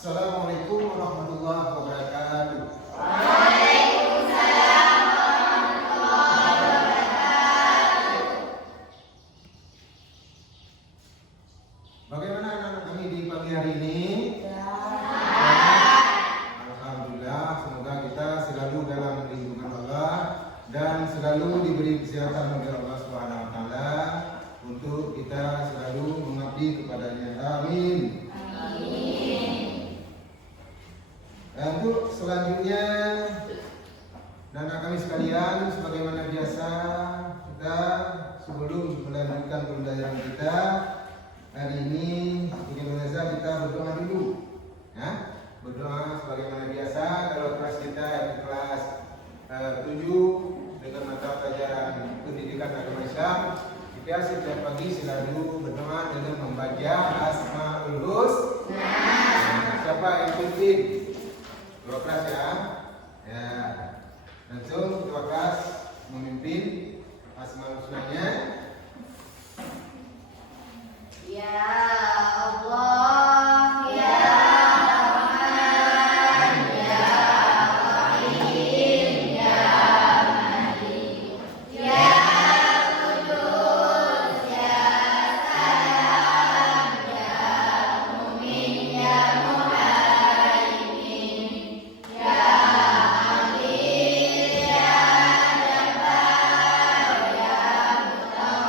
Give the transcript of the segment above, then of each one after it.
Assalamualaikum warahmatullahi wabarakatuh. Bagaimana anak-anak kami di pagi hari ini? Alhamdulillah, semoga kita selalu dalam lindungan Allah dan selalu diberi kesehatan oleh Allah Subhanahu wa taala untuk kita selalu mengabdi kepadanya. Amin. Dan untuk selanjutnya, anak kami sekalian, sebagaimana biasa kita sebelum melanjutkan pembelajaran kita hari ini, kita berdoa dulu, ya. Berdoa sebagaimana biasa. Kalau kelas kita kelas 7 dengan mata pelajaran pendidikan agama Islam, kita setiap pagi selalu berdoa dengan membaca Asmaul Husna. Siapa yang pimpin? Dua kelas ya. Ya. Langsung dua kelas memimpin Asmaul Husnanya. Ya Allah, ya Rahman, ya Rahim, ya Malik, ya Qudus, ya Salam, ya Mu'min, ya Muhaimin, ya Aziz, ya Jabbar, ya Mutawakil.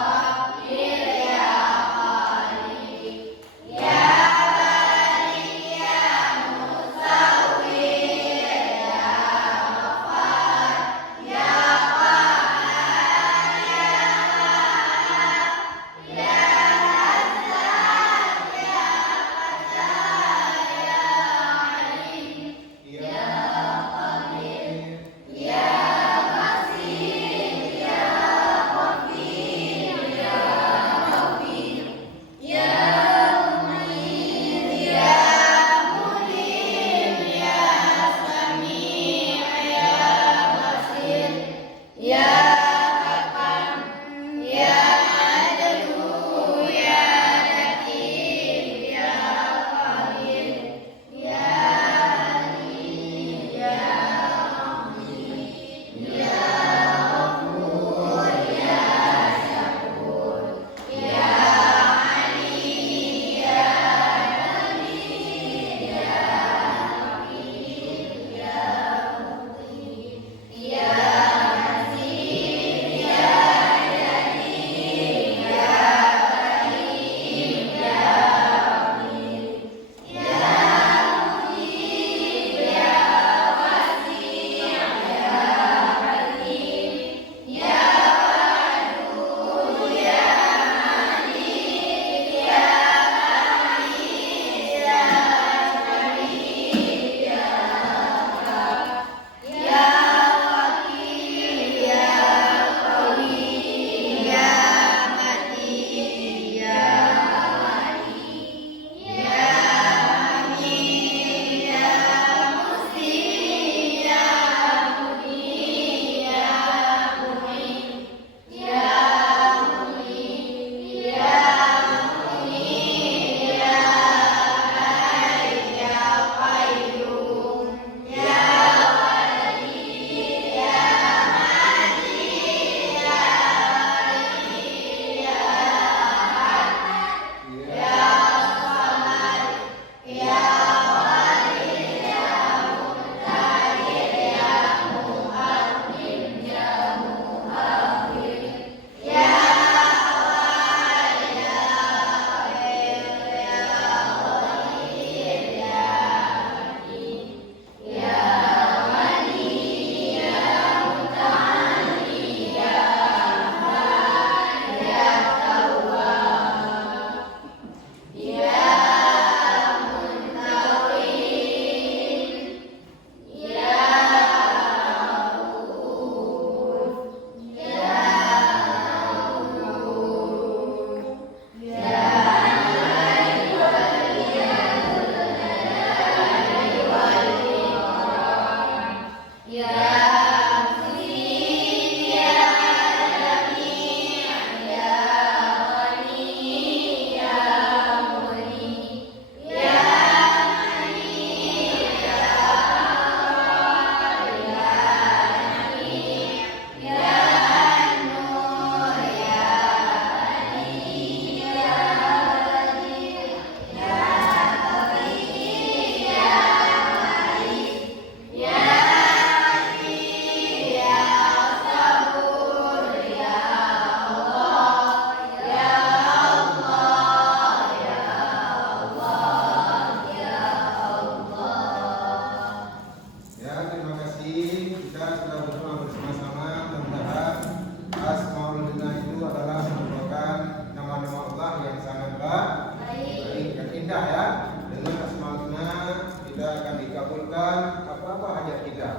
mengabulkan apa-apa hajat kita.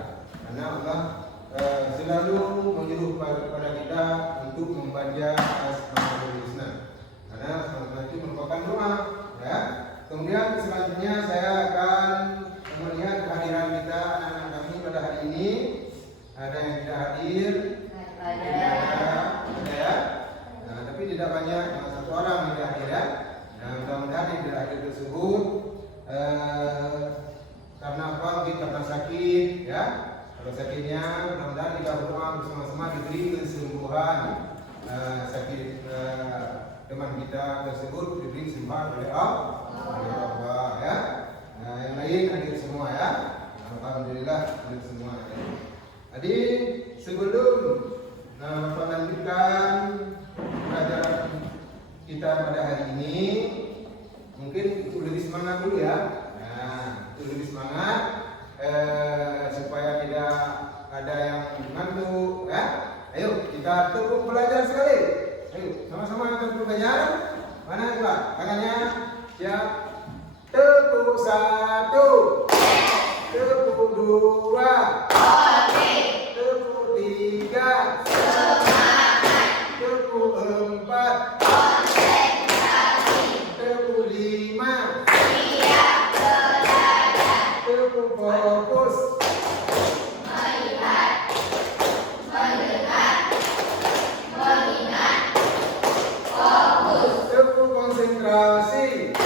Karena Allah selalu menyuruh kepada kita untuk membaca Asmaul Husna. Karena Asmaul itu merupakan doa, ya. Kemudian selanjutnya saya akan melihat kehadiran kita anak-anak kami pada hari ini. Ada yang tidak hadir, ada ya. Nah, tapi tidak banyak, cuma satu orang yang tidak hadir ya. Nah, mudah-mudahan yang tidak hadir tersebut karena apa? Mungkin karena sakit, ya. Kalau sakitnya, mudah-mudahan kita berdoa bersama-sama diberi kesembuhan sakit teman kita tersebut, diberi kesembuhan oleh Allah, ya. Nah, yang lain hadir semua ya. Alhamdulillah hadir semua. Ya. Jadi sebelum melanjutkan pelajaran kita pada hari ini, mungkin untuk lebih semangat dulu ya. Nah, untuk lebih semangat supaya tidak ada yang ngantuk ya. Ayo kita tepuk belajar sekali. Ayo sama-sama tepuk belajar. Mana coba? Tangannya siap. Tepuk 1, tepuk 2, tepuk 3, tepuk 4, tepuk 5, tepuk fokus, tepuk konsentrasi.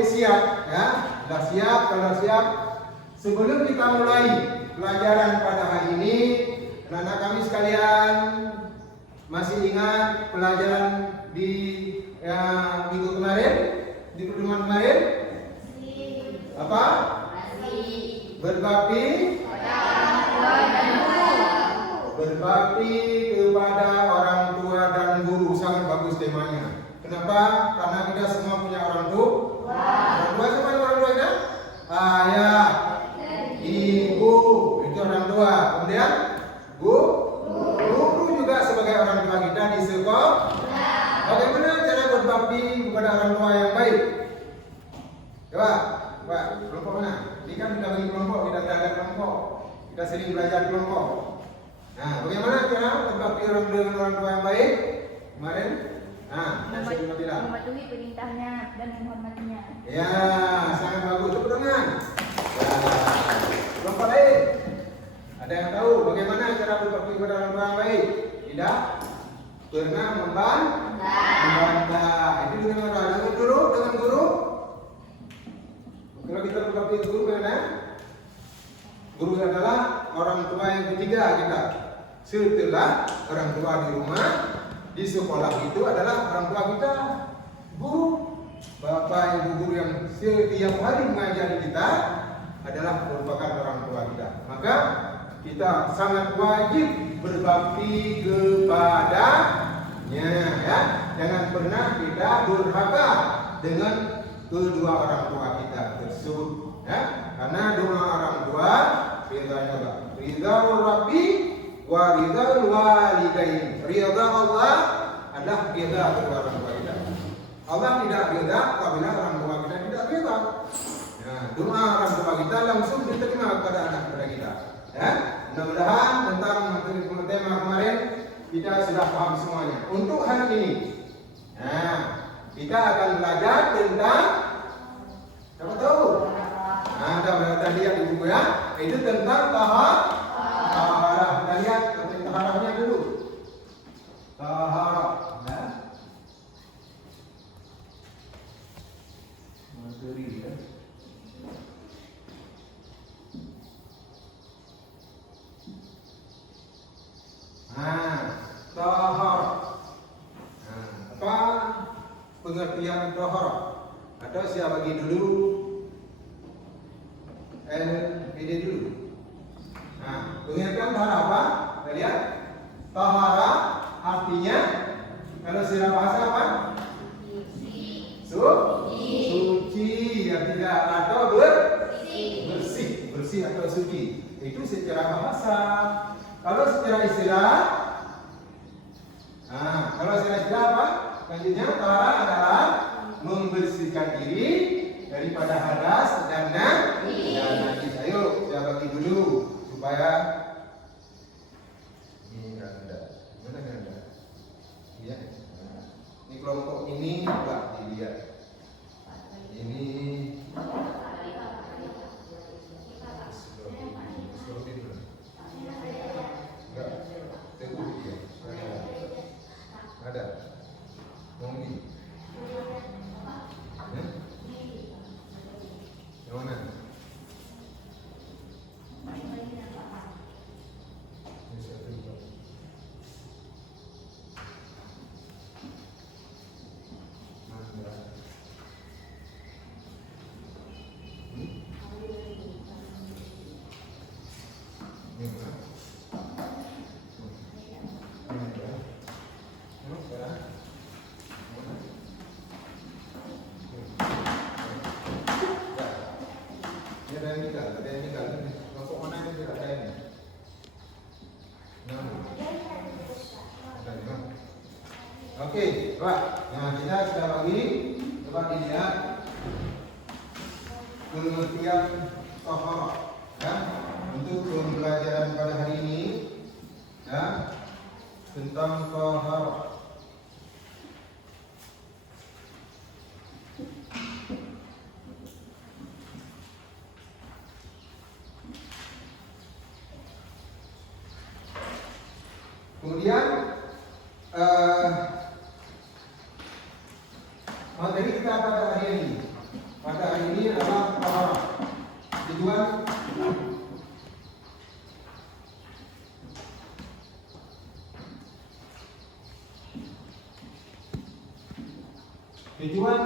Siap ya, sudah siap. Kalau siap, sebelum kita mulai pelajaran pada hari ini, anak-anak kami sekalian masih ingat pelajaran di minggu kemarin, di pertemuan kemarin? Apa? Berbakti kepada orang tua dan guru. Sangat bagus temanya. Kenapa? Karena kita semua punya orang tua. Orang tua siapa yang orang tua kita? Ayah, ibu, itu orang tua. Kemudian guru juga sebagai orang tua kita di sekolah. Bagaimana cara berbakti kepada orang tua yang baik? Coba, kelompok mana? Ini kan kita bagi kelompok, kita ada kelompok. Kita sering belajar kelompok. Nah, bagaimana cara berbakti dengan orang tua yang baik? Kemarin? Nah, mematuhi perintahnya dan menghormatinya. Ya, sangat bagus. Tepuk tangan. Ya. Kelompok lain. Ada yang tahu bagaimana cara berbakti kepada orang tua yang baik? Tidak pernah membantah. Itu dengan guru. Kalau kita berbakti ke guru, bagaimana? Guru adalah orang tua yang ketiga kita. Setelah orang tua di rumah, di sekolah itu adalah orang tua kita, guru, bapak ibu guru yang setiap hari mengajari kita adalah merupakan orang tua kita. Maka kita sangat wajib berbakti kepadanya, ya. Jangan pernah kita durhaka dengan kedua orang tua kita tersebut, ya. Karena dua orang tua ridha Rabbi wa ridha walidain. Ridha Allah adalah ridha kedua orang tua kita. Allah tidak ridha apabila orang tua kita tidak ridha. Nah, doa orang tua kita langsung diterima kepada anak kita. Ya, mudah-mudahan tentang materi tema kemarin kita sudah paham semuanya. Untuk hari ini, nah, kita akan belajar tentang apa tahu? Nah, kita lihat di buku ya. Itu tentang taharah. Kita lihat tentang taharahnya dulu. Taharah, ya. Materi ya. Nah, taharah. Nah, apa pengertian taharah? Atau siapa bagi dulu? Ini dulu. Nah, pengertian taharah apa? Kita lihat. Taharah artinya kalau secara bahasa apa? Suci, ya tidak, atau bersih atau suci. Itu secara bahasa. Kalau secara istilah, kalau secara istilah apa? Selanjutnya taharah adalah membersihkan diri daripada hadas dan najis. Ayo saya bagi dulu supaya ini ada. Mana ada? Ya. Ini kelompok ini coba dilihat. Ini ada. Mungkin. Yang mana? Oke, coba. Nah, kita sudah bagi. Coba dilihat pengertian taharah, ya, untuk pembelajaran pada hari ini, ya, tentang taharah. Kemudian materi kita pada hari ini. Pada hari ini adalah taharah. Tujuan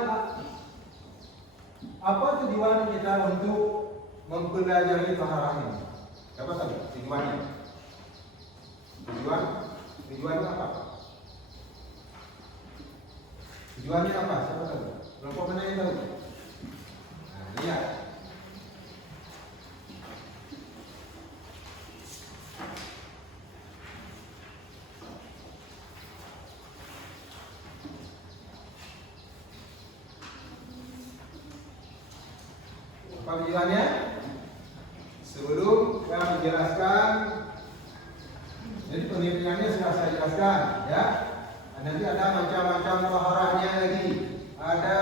apa tujuan kita untuk mempelajari taharah ini? Apa saja tujuannya? Tujuannya apa? Tujuannya apa? Siapa tahu? Kelompok mana yang tahu? Nah, lihat. Apa tujuannya? Sebelum saya menjelaskan, jadi penelitiannya sudah saya jelaskan, ya. Nanti ada macam-macam taharahnya lagi. Ada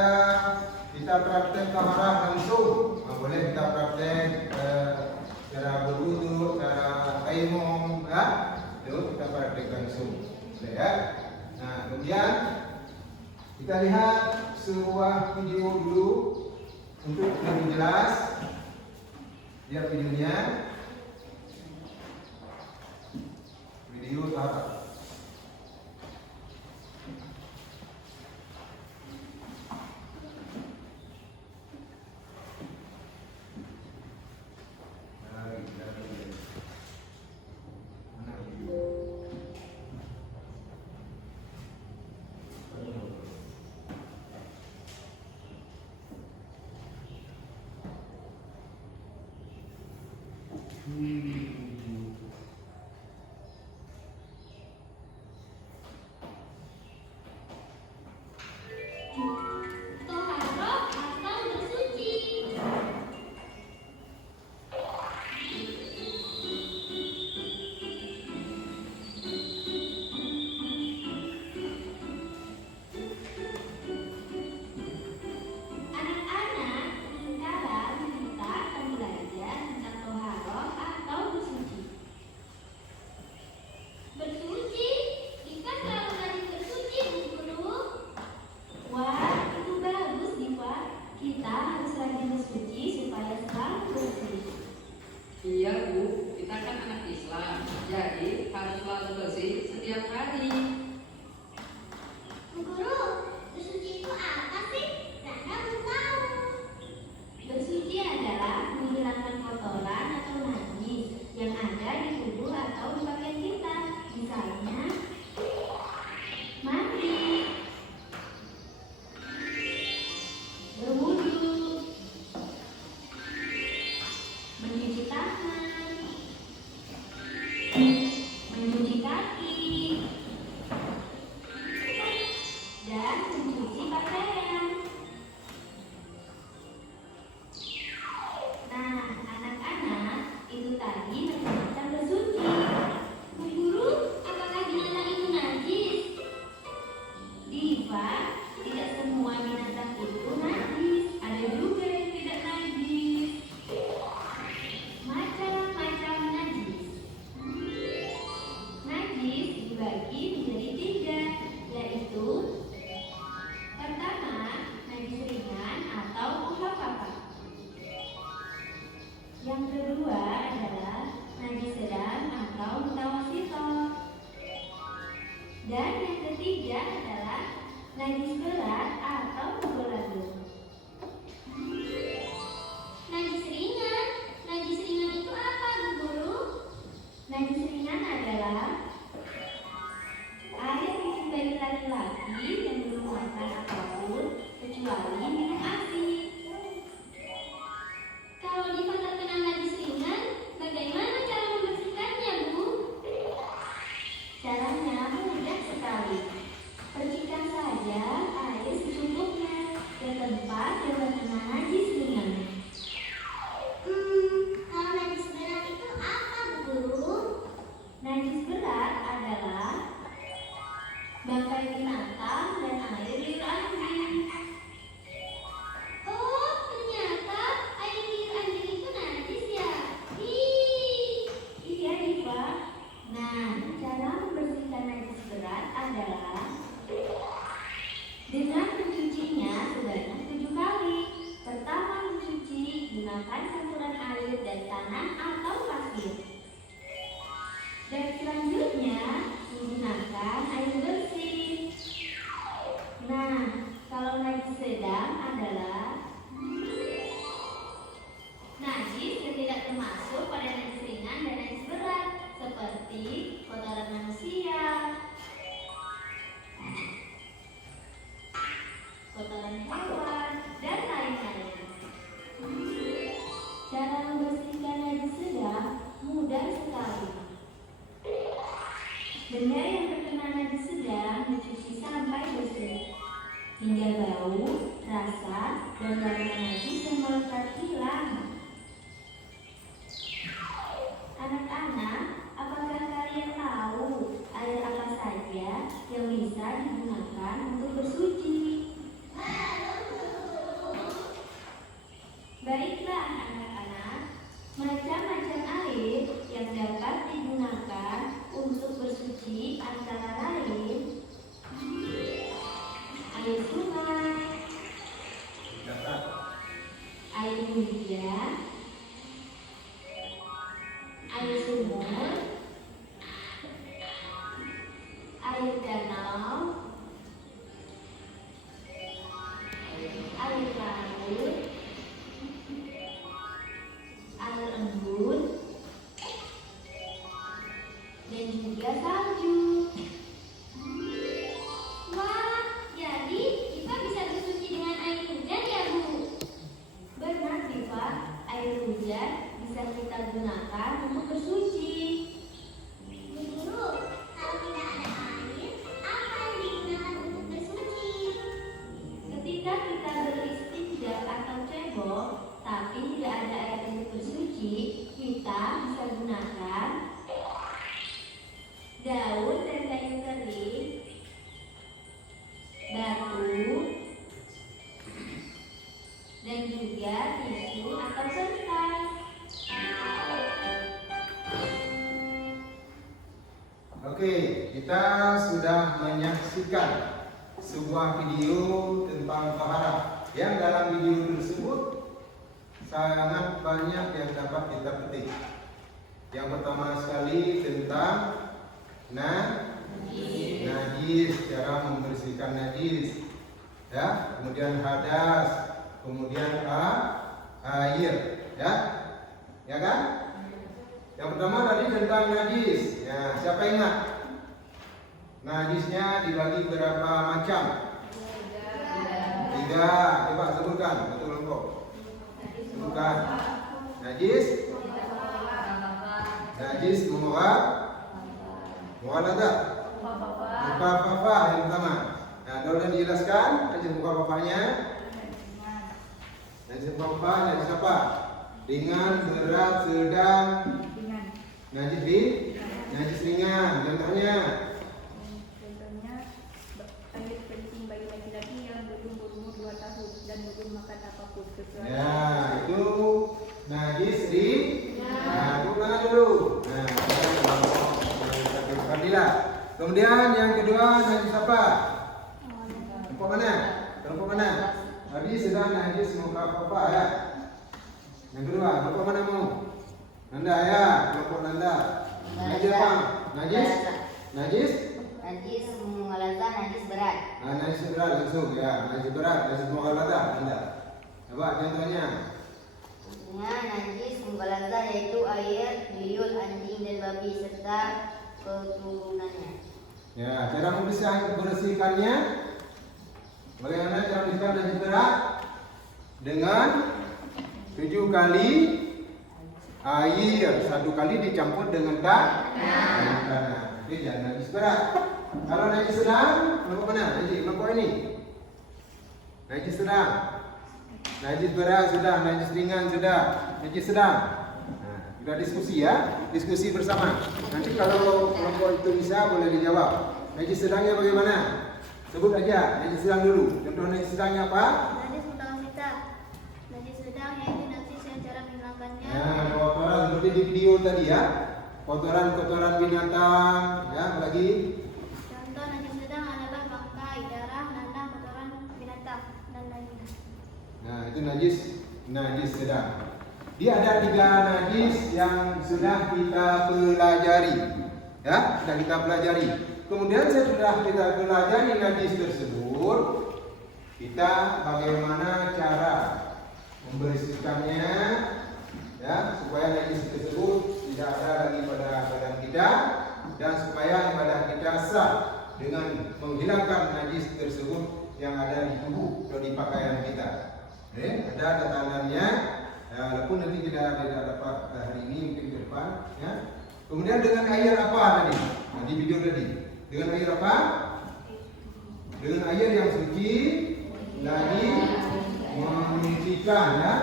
kita praktek taharah langsung. Boleh kita praktek cara berwudu, cara tayammum, ya. Itu kita praktek langsung. Boleh, ya. Nah, kemudian kita lihat sebuah video dulu untuk lebih jelas. Lihat videonya. Video taharah. Taharah atau bersuci. Anak-anak, sekarang kita akan belajar tentang taharah atau bersuci. Bersuci? Kita selalu rajin bersuci, Bu Guru. Wah, itu bagus, Diva. Kita harus rajin bersuci supaya selalu bersih. Iya Bu, kita kan anak Islam, jadi harus selalu bersih setiap hari. Bu Guru, bersuci itu apa sih? Rana belum tahu. Bersuci adalah menghilangkan kotoran atau najis yang ada di tubuh atau di pakaian kita. Misalnya, mandi, berwudu, mencuci tangan, mencuci kaki, dan mencuci pakaian. Nah, anak-anak, itu tadi macam-macam bersuci. Bu Guru, apakah binatang itu najis? Diva, tidak semua binatang itu najis. Ada juga yang tidak najis. Macam-macam najis. Najis dibagi menjadi 3, yaitu pertama, najis ringan atau mukhafafah. Yang kedua adalah najis sedang atau mutawassithah. Dan yang ketiga adalah najis berat atau mughalladh. Najis ringan. Najis ringan itu apa, Bu Guru? Najis ringan adalah air yang dari laki-laki yang belum makan apapun kecuali minum ASI. Kalau Diva terkena najis ringan, bagaimana cara membersihkannya, Bu? Caranya mudah sekali. Percikan saja air secukupnya ke tempat yang terkena najis ringan. Kalau najis berat itu apa, Bu Guru? Najis berat adalah bangkai binatang dan air liur anjing. Oh, ternyata air liur anjing itu najis ya? Ih, Iya, Diva. Nah, cara membersihkan najis berat adalah dengan mencucinya sebanyak 7 kali. Pertama mencuci, gunakan campuran air dan tanah atau pasir. Dan selanjutnya menggunakan air bersih. Nah, kalau najis sedang adalah najis yang tidak termasuk pada najis ringan dan najis berat, seperti kotoran manusia, kotoran hewan, dan lain-lain. Cara membersihkan najis sedang mudah sekali. Benda yang terkena najis sedang dicuci sampai bersih, hingga bau, rasa, dan warna najis yang melekat hilang. Anak-anak, apakah kalian tahu air apa saja yang bisa digunakan untuk bersuci? Baiklah anak-anak, macam-macam air yang dapat digunakan untuk bersuci antara lain air sungai, air hujan, air sumur, air danau, air laut, air embun, dan juga salju. wah, jadi Diva bisa bersuci dengan air hujan ya, Bu? Benar, Diva, air hujan bisa kita gunakan untuk bersuci. Bu Guru, kalau tidak ada air, apa yang digunakan untuk bersuci? Ketika kita beristinja atau cebok, tapi tidak ada air untuk bersuci, kita bisa gunakan daun dan kayu kering, batu, dan juga tisu atau kertas. Oke, kita sudah menyaksikan sebuah video tentang taharah yang dalam video tersebut sangat banyak yang dapat kita petik. Yang pertama sekali tentang najis, cara membersihkan najis, ya, kemudian hadas, kemudian air, ya kan? Yang pertama tadi tentang najis. Ya, siapa ingat? Najisnya dibagi berapa macam? 3. Coba sebutkan, betul lengkap. Sebutkan. Najis Najis mughalladah. Muka yang pertama. Nah, kalau udah dijelaskan najis muka papanya. Najis muka papa najis apa? Ringan, berat, sedang. Najis ringan. Contohnya air kencing bayi laki-laki yang belum berumur 2 tahun dan belum makan apapun kecuali ya, itu najis ringan. Nah, itu mana dulu? Nah, Fadilah. Kemudian yang kedua najis apa? Kelompok mana? Tadi sudah najis muka papa ya. Yang kedua, kelompok mana mau? Nanda ya, kelompok Nanda. Najis apa? Najis Mughalladah, najis berat. Nah, najis berat langsung ya. Najis berat, najis mughalladah Nanda. Coba contohnya. Najis mughalladah yaitu air, liur, anjing dan babi serta keturunannya. Ya, cara membersihkannya. Bagaimana cara membersihkan najis berat? Dengan 7 kali air, 1 kali dicampur dengan tanah. Itu jangan najis berat. Kalau najis sedang, kelompok mana? Kelompok ini. Najis sedang. Najis berat sudah, najis ringan sudah, najis sedang. Nah, kita diskusi ya, diskusi bersama. Nanti kalau kelompok itu bisa boleh dijawab. Najis sedangnya bagaimana? Sebut aja, najis sedang dulu. Contoh najis sedangnya apa? najis mutawasita. Najis sedang yaitu najis yang cara menghilangkannya. Nah, kotoran seperti di video tadi ya. Kotoran-kotoran binatang, ya, lagi. Contoh najis sedang adalah bangkai, darah, nanah, kotoran binatang dan lainnya. Nah, itu najis sedang. Dia ada 3 najis yang sudah kita pelajari. Ya, sudah kita pelajari. Kemudian setelah kita pelajari najis tersebut, kita bagaimana cara membersihkannya, ya, supaya najis tersebut tidak ada lagi pada badan kita dan supaya ibadah kita sah dengan menghilangkan najis tersebut yang ada di tubuh atau di pakaian kita. Ada tatanan-nya, walaupun nanti kita tidak dapat hari ini, mungkin ke depan. Ya. Kemudian dengan air apa tadi? Nah, di video tadi. Dengan air apa? Dengan air yang suci lagi menyucikan, ya.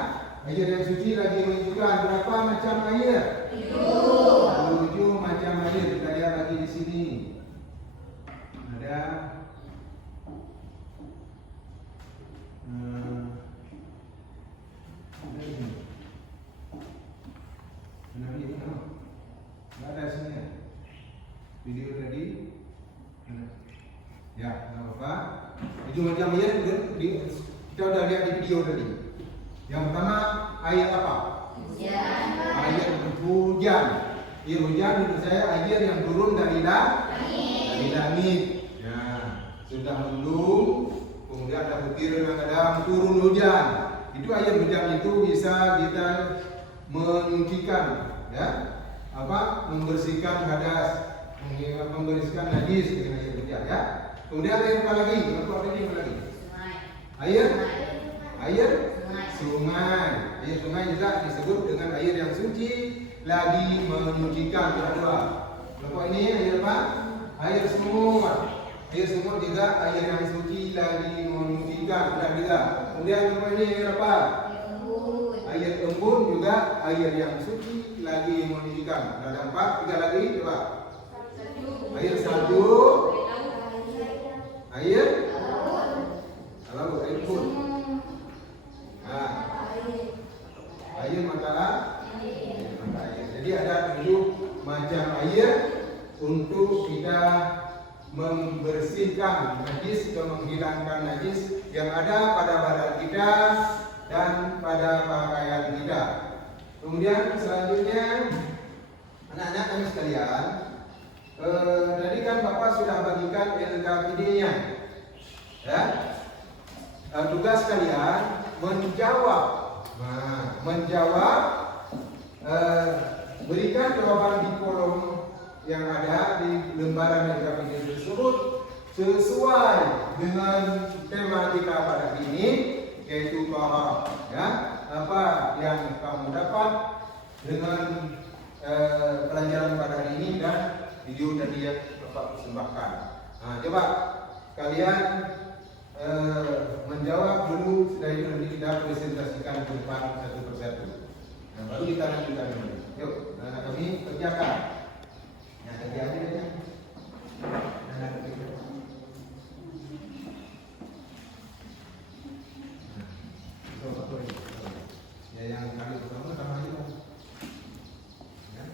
Air yang suci lagi menyucikan. Berapa macam air? 7 macam air. Kita lihat lagi di sini. Ada ada sini video tadi ya, nggak apa-apa. Itu macam air kita udah lihat di video tadi. Yang pertama air apa? Air hujan. Air hujan menurut saya air yang turun dari langit. Ya, sudah mendung, kemudian ada butiran kadang turun hujan. Itu air hujan itu bisa kita menyucikan, ya, membersihkan hadas, membersihkan najis dengan air hujan, ya. Kemudian air apa lagi? Air sungai. Air sungai juga disebut dengan air yang suci lagi menyucikan. Kedua, kelompok ini air apa? Air sumur. Air sumur juga air yang suci lagi menyucikan. Juga. Kemudian kelompok ini air apa? Air embun juga air yang suci lagi menyucikan. Ada 4, 3 lagi coba. Air salju, air pun. Nah, air mata air. Jadi ada 7 macam air untuk kita membersihkan najis atau menghilangkan najis yang ada pada badan kita dan pada pakaian kita. Kemudian selanjutnya anak-anak kami sekalian, tadi kan Bapak sudah bagikan LKPD-nya, ya. Tugas kalian berikan jawaban di kolom yang ada di lembaran LKPD tersebut sesuai dengan tema kita pada ini, yaitu taharah, ya. Apa yang kamu dapat dengan pelajaran video tadi yang Bapak persembahkan. Nah, coba kalian menjawab dulu, sudah itu nanti kita presentasikan ke depan satu persatu. Nah, baru kita lanjutkan dulu. Yuk, anak kami kerjakan. Nah, kerja aja ya. Anak kami. Ya, yang kali pertama sama aja. Ya.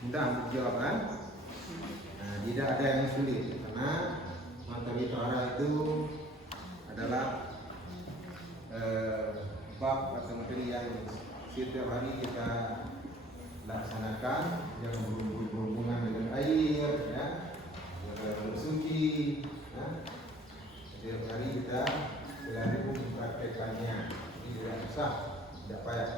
Mudah jawaban. Nah, tidak ada yang sulit karena materi Torah itu adalah bab atau materi yang setiap hari kita laksanakan yang berhubungan dengan air, ya, bersuci. Ya. Setiap hari kita selalu mempraktekannya. Ini tidak susah, tidak payah.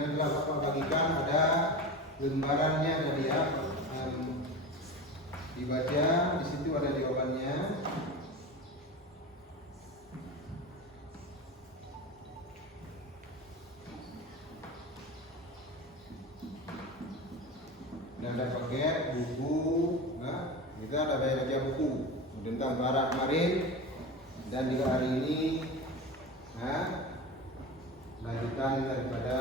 yang telah Bapak bagikan ada lembarannya tadi ya. Dibaca, di situ ada jawabannya. Dan ada paket buku, nah, kita ada baca buku tentang barat kemarin dan juga hari ini, nah, lanjutan daripada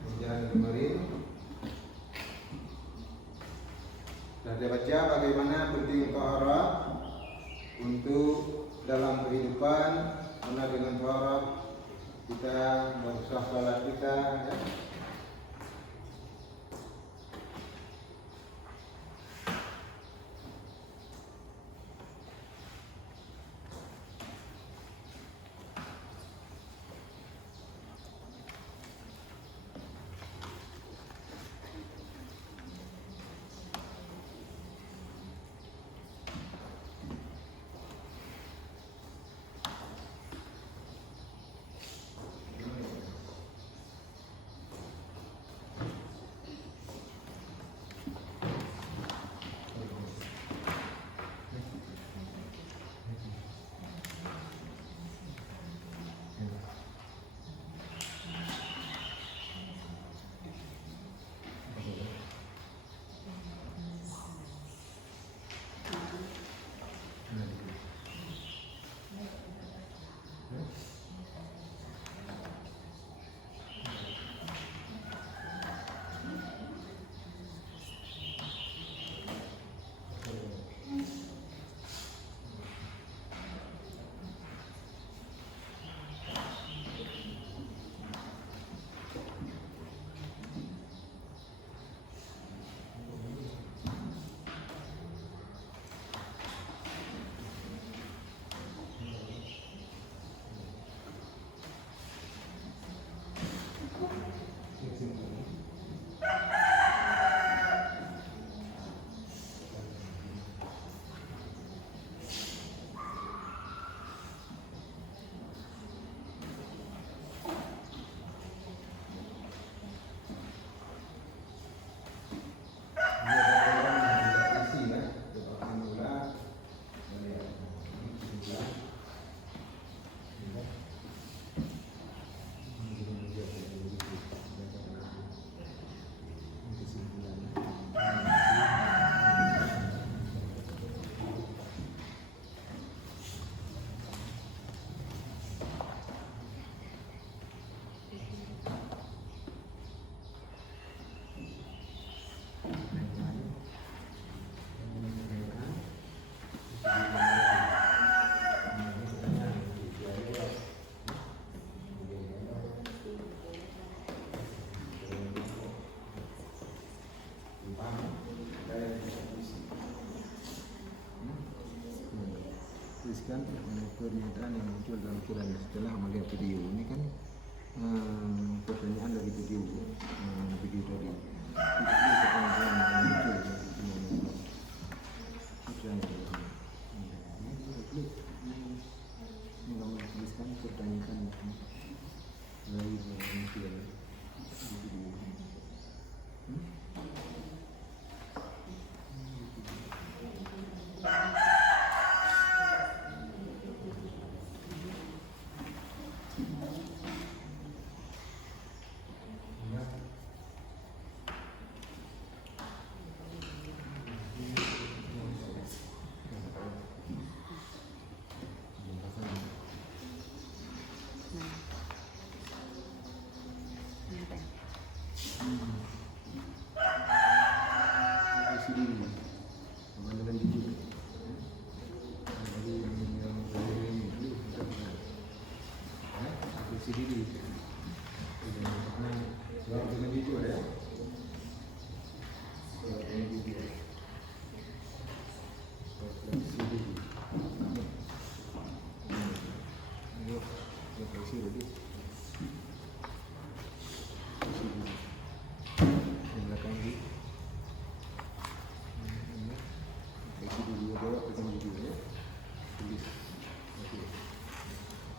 pelajaran kemarin. Dan dia baca bagaimana penting taharah untuk dalam kehidupan, karena dengan taharah kita berusaha salat kita, ya. Tuliskan pernyataan yang muncul dalam pikiran setelah melihat video ini kan, pertanyaan dari video video tadi itu pertanyaan yang muncul tuliskan pertanyaan dari muncul di video.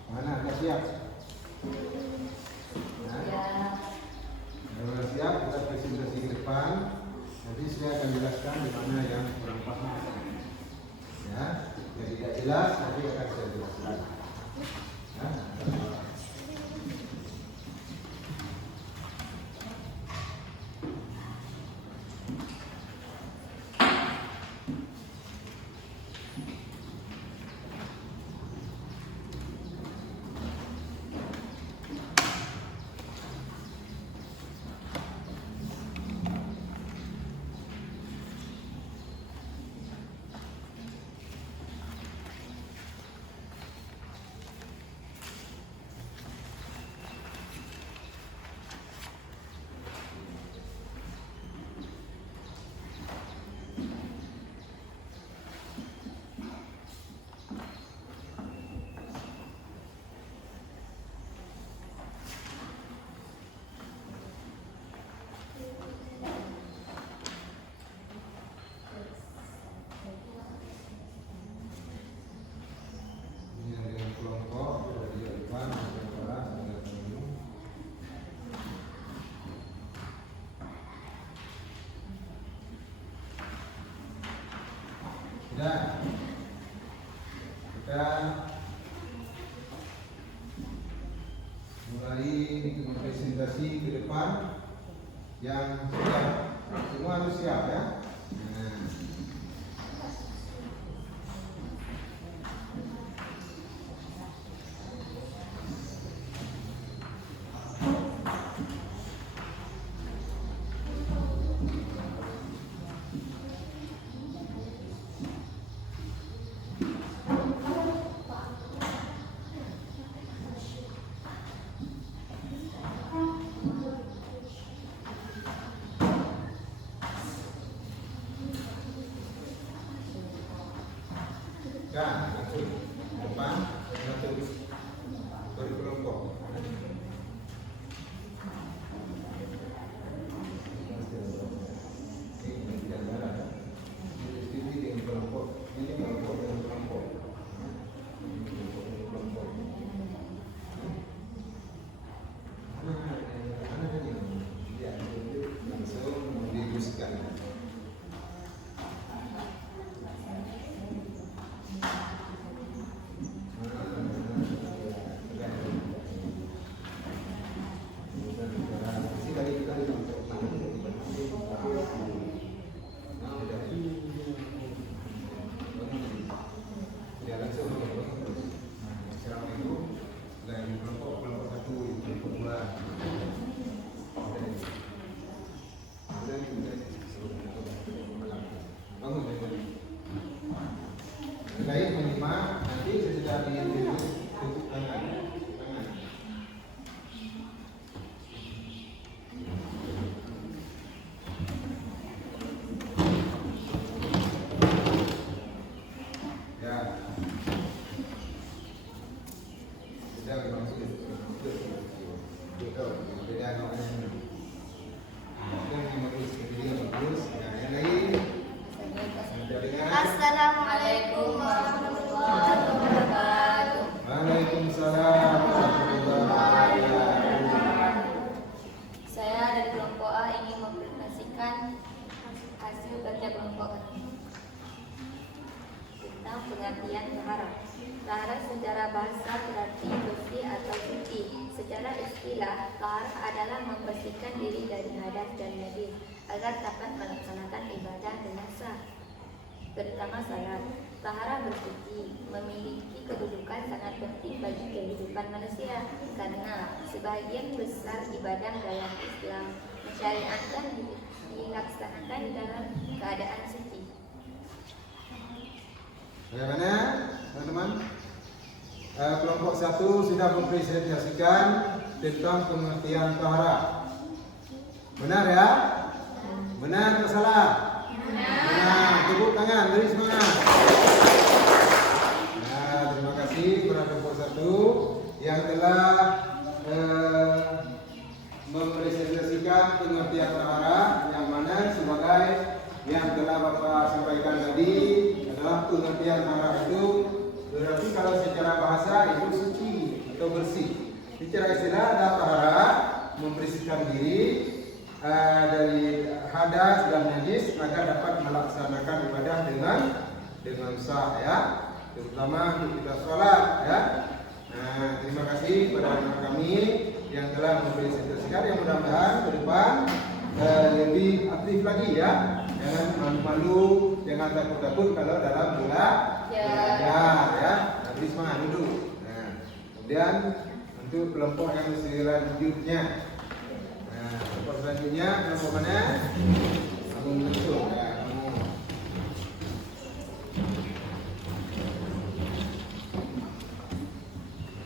Mana? Siap. jelas nanti akan saya jelaskan. Ya. Dan kita mulai presentasi ke depan yang sudah semua harus siap ya. Dan langsung depan mengatur berkelompok. Baik, menyimak nanti sesudah tutup tangan. Ya, sudah langsung beda namanya. Yang bagus, yang bagus. Yang lain. Assalamualaikum warahmatullahi wabarakatuh. Waalaikumsalam warahmatullahi wabarakatuh. Saya dari kelompok A ingin mempresentasikan hasil kerja kelompok kami tentang pengertian tahara. Tahara secara bahasa berarti bersih atau suci. Secara istilah, tahara adalah membersihkan diri dari hadas dan najis agar dapat melaksanakan ibadah dengan sah, terutama salat. Tahara bersuci memiliki kedudukan sangat penting bagi kehidupan manusia karena sebagian besar ibadah dalam Islam mensyariatkan dilaksanakan dalam keadaan suci. Bagaimana, teman-teman? Kelompok 1 sudah mempresentasikan tentang pengertian tahara. Benar ya? Benar atau salah? Benar. Tepuk tangan, beri semangat. Nah, terima kasih kepada kelompok 1 yang telah mempresentasikan pengertian tahara, yang mana sebagai yang telah Bapak sampaikan tadi adalah pengertian tahara itu berarti kalau secara bahasa itu suci atau bersih. Secara istilah adalah tahara membersihkan diri dari hadas dan najis agar dapat melaksanakan ibadah dengan sah ya. terutama untuk kita sholat ya. Nah, terima kasih kepada anak kami yang telah mempresentasikan, yang mudah-mudahan ke depan lebih aktif lagi ya. Jangan malu-malu, jangan takut-takut kalau dalam belajar ya. Tapi semangat dulu. Nah, kemudian untuk kelompok yang selanjutnya. Nah, kelompok selanjutnya kelompok mana? Kamu langsung ya.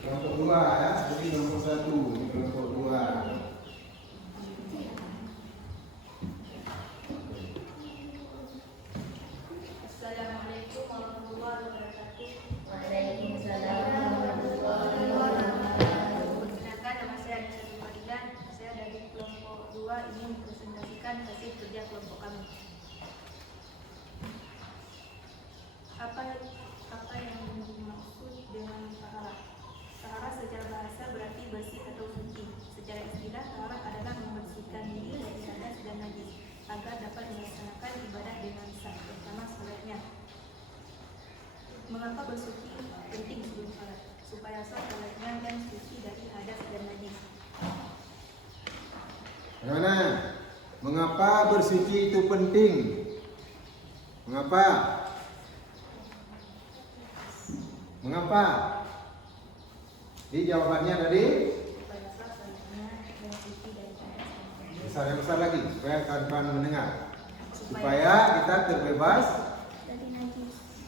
Kelompok 2 ya, jadi kelompok 1, kelompok 2. Assalamualaikum warahmatullahi wabarakatuh. Waalaikumsalam warahmatullahi wabarakatuh. Perkenalkan, nama saya Anissa Zulfadilan. Saya dari kelompok 2 ingin mempresentasikan hasil kerja kelompok kami. Apa yang dimaksud dengan tahara? Tahara secara bahasa berarti bersih atau suci. Secara istilah, tahara adalah membersihkan diri dari hadas dan najis agar dapat melaksanakan ibadah dengan sah, terutama salatnya. Mengapa bersuci penting sebelum salat? Supaya sah salatnya dan suci dari hadas dan najis. Bagaimana? Mengapa bersuci itu penting? Mengapa? Mengapa? Di jawabannya tadi Supaya sah salatnya dan suci dari hadas dan najis. besar yang besar lagi supaya kawan-kawan mendengar. Supaya kita terbebas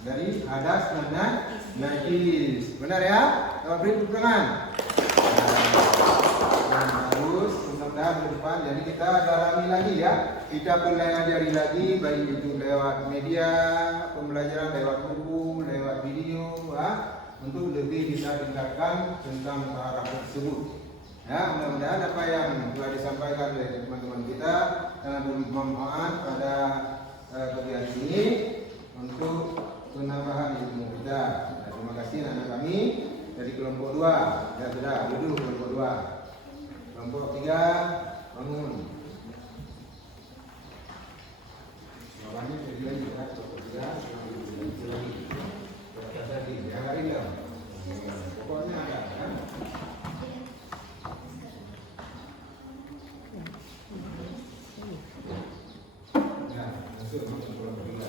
dari hadas dan najis. Benar ya? Coba beri tepuk tangan. Nah, bagus. Mudah-mudahan ke depan. Jadi kita dalami lagi ya. Kita pelajari lagi baik itu lewat media pembelajaran, lewat buku, lewat video, ya, untuk lebih kita tingkatkan tentang tahara tersebut. Ya, mudah-mudahan apa yang telah disampaikan oleh teman-teman kita bermanfaat pada kegiatan ini untuk penambahan ilmu kita. Nah, terima kasih anak kami dari kelompok 2. Ya sudah, duduk kelompok 2. Kelompok 3 bangun. Jawabannya jadi lagi ya, kelompok 3 lagi. Berkata tadi, ya hari ini. Pokoknya ada kan. Ya, masuk kelompok 3.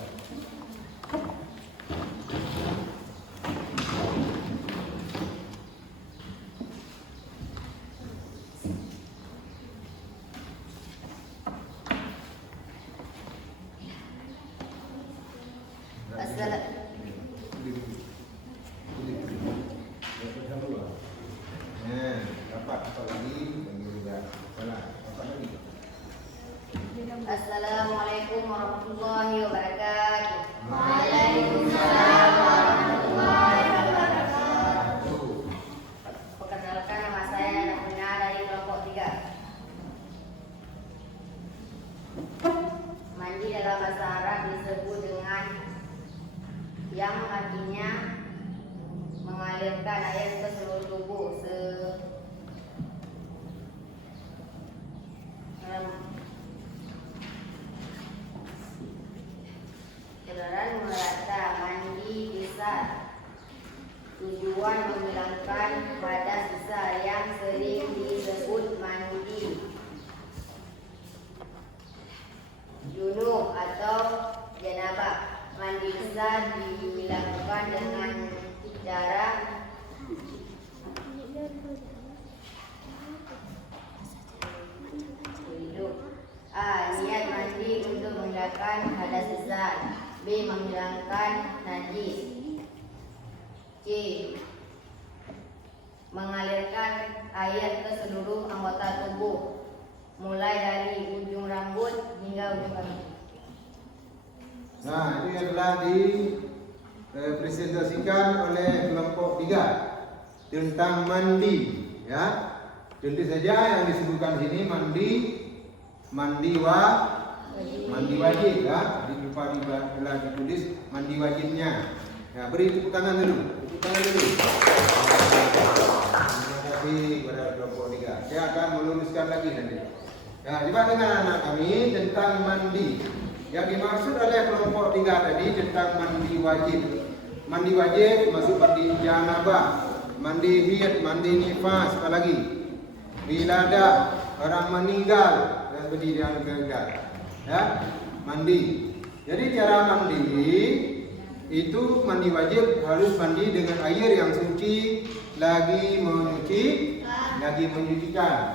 Assalamualaikum warahmatullahi wabarakatuh. Waalaikumsalam warahmatullahi wabarakatuh. Perkenalkan, nama saya Nafina dari kelompok 3. Mandi dalam bahasa Arab disebut dengan yang artinya mengalirkan air ke seluruh tubuh Kendaraan merata. Mandi besar tujuan menghilangkan hadas besar yang sering disebut mandi junub atau janabah. Mandi besar dilakukan dengan cara A. Niat mandi untuk menghilangkan hadas besar. B. Menghilangkan najis. C. Mengalirkan air ke seluruh anggota tubuh, mulai dari ujung rambut hingga ujung kaki. Nah, itu yang telah dipresentasikan oleh kelompok 3 tentang mandi, ya. Tentu saja yang disebutkan sini mandi wajib, ya. Di lupa telah ditulis mandi wajibnya. Ya, beri tepuk tangan dulu. Tepuk tangan dulu. Terima kasih kepada kelompok 3. Saya akan meluruskan lagi nanti. Ya, coba dengar anak kami tentang mandi. Yang dimaksud oleh kelompok 3 tadi tentang mandi wajib. mandi wajib, masuk mandi janabah, mandi haid, mandi nifas, apa lagi? Wiladah, orang meninggal dan berdiri yang meninggal. Ya, mandi. Jadi cara mandi itu mandi wajib harus mandi dengan air yang suci, lagi menyucikan,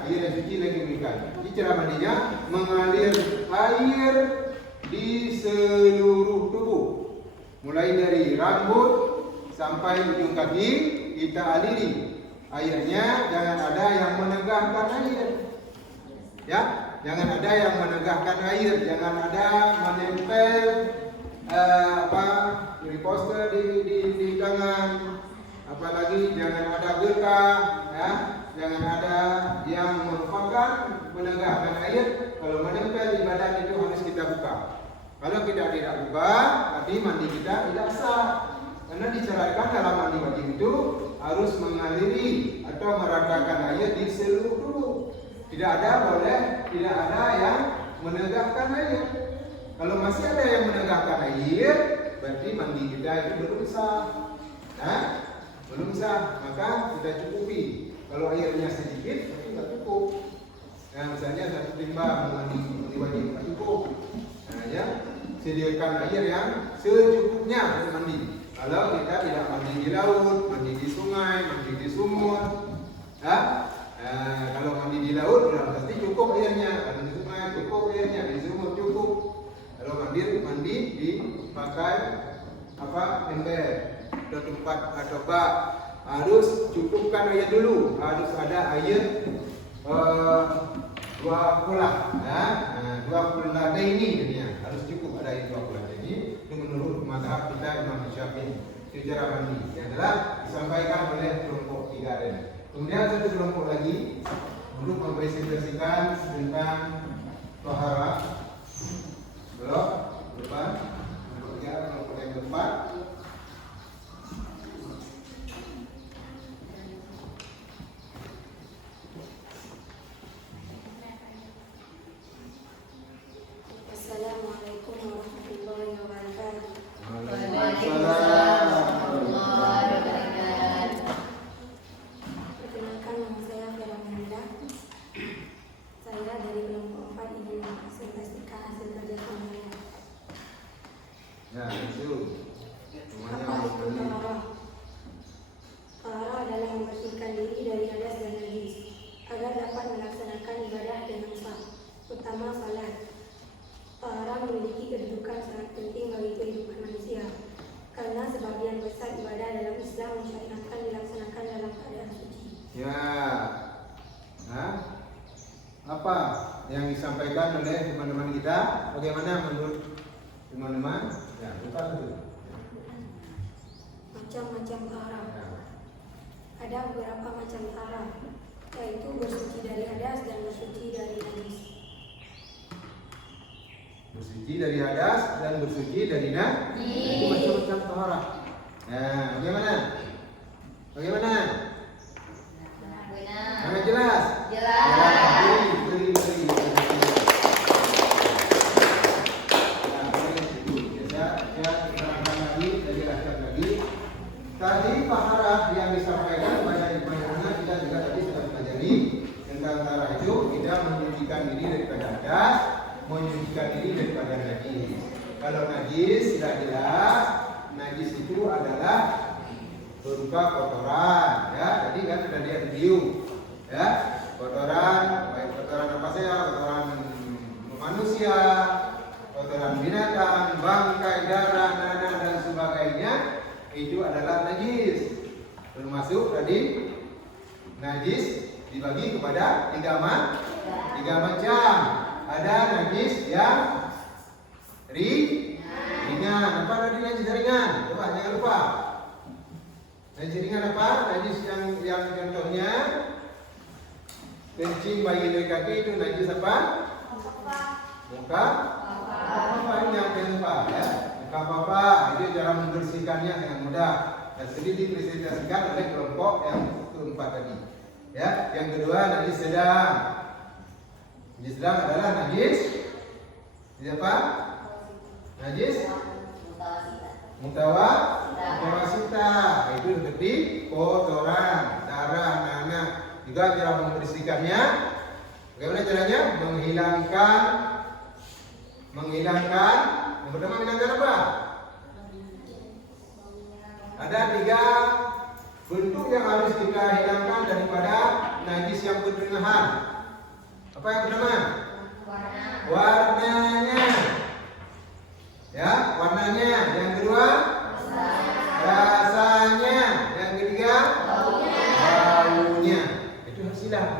air yang suci lagi menyucikan. Jadi cara mandinya mengalir air di seluruh tubuh, mulai dari rambut sampai ujung kaki kita aliri airnya. Jangan ada yang menegakkan air, ya, jangan ada yang menegakkan air, jangan ada menempel poster di tangan, apalagi jangan ada getah, ya, jangan ada yang merupakan menegakkan air. Kalau menempel di badan itu harus kita buka. Kalau kita tidak buka, berarti mandi kita tidak sah. Karena diceraikan dalam mandi wajib itu harus mengaliri atau meratakan air di seluruh tubuh. Tidak ada yang menegakkan air. Kalau masih ada yang menegakkan air, berarti mandi kita itu belum sah. Nah, belum sah, maka kita cukupi. Kalau airnya sedikit, berarti tidak cukup. Nah, misalnya 1 timbang mandi wajib tidak cukup. Nah, ya, sediakan air yang secukupnya untuk mandi. Kalau kita tidak mandi di laut, mandi di sungai, mandi di sumur, ya, kalau mandi di laut sudah pasti cukup airnya. Kalau di sungai cukup airnya, di sumur cukup. Kalau mandi dipakai ember atau tempat atau bak, harus cukupkan air dulu. Harus ada air 2 kulah, ya. 2 kulah ini jadinya harus cukup ada air 2 kulah ini. Itu menurut mazhab kita Imam Syafi'i. Itu cara mandi yang adalah disampaikan oleh kelompok 3 ini. Kemudian satu kelompok lagi untuk mempresentasikan tentang taharah. Belum depan, kelompok yang keempat. Assalamualaikum warahmatullahi wabarakatuh. Waalaikumsalam. Perkenalkan, nama saya Vera Manda. Saya dari kelompok 4 ingin mempresentasikan hasil kerja saya. Ya, itu. Semuanya Apa harus itu mandi. taharah? Taharah adalah membersihkan diri dari hadas dan najis agar dapat melaksanakan ibadah dengan sah, utama salat. Taharah memiliki kedudukan sangat penting bagi kehidupan manusia, karena sebagian besar ibadah dalam Islam mensyariatkan dilaksanakan dalam keadaan suci. Ya. Nah, apa yang disampaikan oleh teman-teman kita? Bagaimana menurut teman-teman? Ya, bukan itu. Macam-macam taharah. Ya. Ada beberapa macam taharah, yaitu bersuci dari hadas dan bersuci dari najis. Bersuci dari hadas dan bersuci dari najis. Itu macam-macam taharah. Ya, bagaimana? Bagaimana? Sangat jelas. Beri. Saya terangkan lagi, saya jelaskan lagi. Tadi taharah yang disampaikan banyak-banyaknya kita juga tadi sudah pelajari tentang taharah itu. Kita menyucikan diri daripada hadas, menyucikan diri daripada najis. Kalau najis sudah jelas, najis itu adalah berupa kotoran, ya. Tadi kan sudah lihat video, ya. Kotoran, baik kotoran apa saja, kotoran manusia, kotoran binatang, bangkai, darah, nanah dan sebagainya, itu adalah najis. Termasuk tadi najis dibagi kepada 3 macam. Ada najis yang ringan. Apa tadi najis ringan? Coba jangan lupa. Najis ringan apa? Najis yang contohnya kencing bayi dari kaki, itu najis apa? Muka apa ini yang jangan lupa, ya. Muka apa? Itu cara membersihkannya sangat mudah. Dan sedikit dipresentasikan oleh kelompok yang keempat tadi. Ya, yang kedua najis sedang. Najis sedang adalah najis apa? Najis mutawassit. Nawasita itu seperti kotoran, darah, nanah. Juga cara membersihkannya. Bagaimana caranya? Menghilangkan. Yang pertama menghilangkan apa? Ada 3 bentuk yang harus kita hilangkan daripada najis yang pertengahan. Apa yang pertama? Warnanya. Ya, warnanya. Yang kedua? Rasanya. Yang ketiga? Baunya. Itu harus hilang.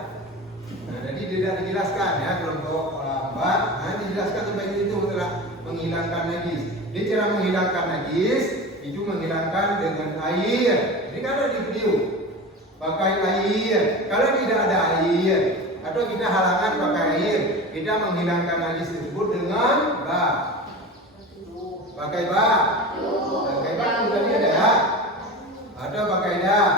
Nah, jadi tidak dijelaskan ya kelompok Mbak. Nah, dijelaskan sebagai itu telah menghilangkan najis. Jadi cara menghilangkan najis itu menghilangkan dengan air. Jadi kalau di video pakai air, kalau tidak ada air atau kita halangan pakai air, kita menghilangkan najis tersebut dengan pakai batu tadi ada ya, atau pakai dah.